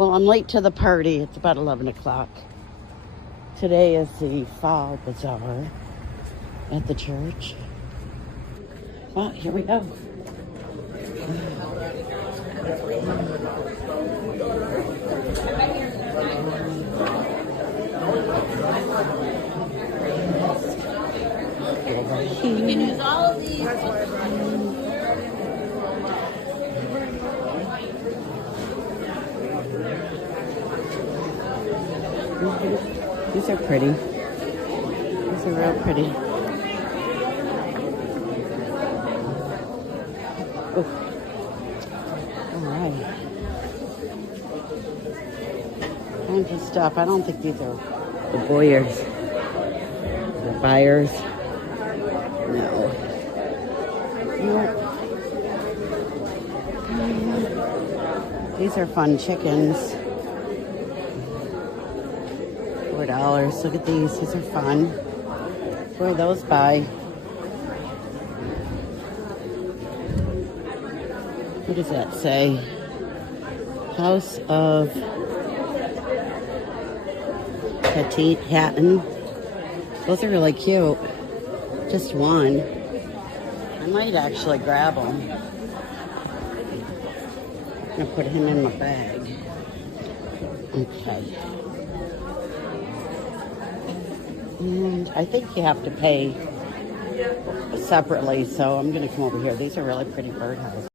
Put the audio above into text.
Well, I'm late to the party. It's about 11 o'clock. Today is the fall bazaar at the church. Well, here we go. You can use all of these. These are pretty. These are real pretty. Ooh. All right. Kinds of stuff. I don't think these are the boyers. The buyers. No. Nope. These are fun chickens. $4. Look at these. These are fun. Where are those by? What does that say? House of Petite Hatton. Those are really cute. Just one. I might actually grab them. I'm gonna put him in my bag. Okay. And I think you have to pay separately, so I'm going to come over here. These are really pretty birdhouses.